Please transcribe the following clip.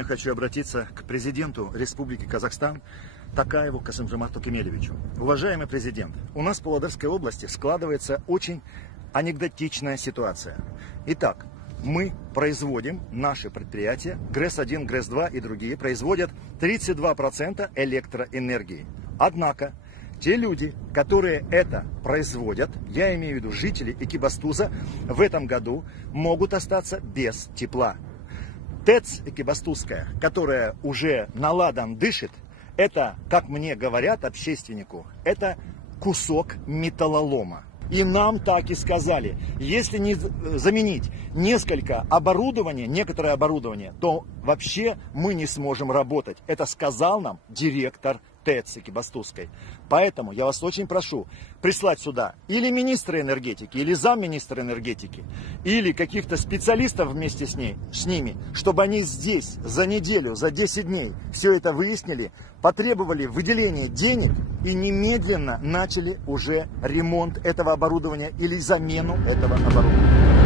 я хочу обратиться к президенту Республики Казахстан Токаеву Касым-Жомарту Кемелевичу. Уважаемый президент, у нас в Павлодарской области складывается очень анекдотичная ситуация. Итак, мы производим, наши предприятия, ГРЭС-1, ГРЭС-2 и другие, производят 32% электроэнергии. Однако, те люди, которые это производят, я имею в виду жители Экибастуза, в этом году могут остаться без тепла. ТЭЦ Экибастузская, которая уже наладан дышит, это, как мне говорят общественнику, это кусок металлолома. И нам так и сказали, если не заменить некоторое оборудование, то вообще мы не сможем работать. Это сказал нам директор ТЭЦ Экибастузской. Поэтому я вас очень прошу прислать сюда или министра энергетики, или замминистра энергетики, или каких-то специалистов вместе с ними, чтобы они здесь за неделю, за 10 дней все это выяснили, потребовали выделения денег и немедленно начали уже ремонт этого оборудования или замену этого оборудования.